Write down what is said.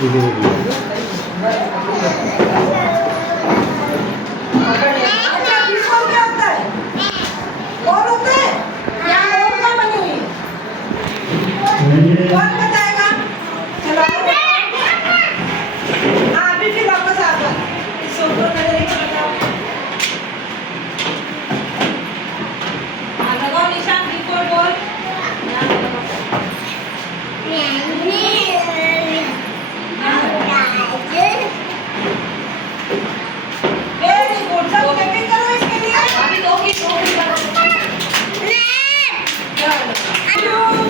दीदी दीदी अच्छा बिफोर क्या होता है? और होता है? यहाँ और क्या बनी हुई है? कौन बताएगा? चलो हाँ अभी फिर वापस आ जाओ। इस ऊपर मैंने नहीं बताया। हाँ, लगाओ निशान बिफोर बोल। यहाँ लगाओ। वेरी गुड सब क्लैपिंग करो इसके लिए। अभी दो की करो। चलो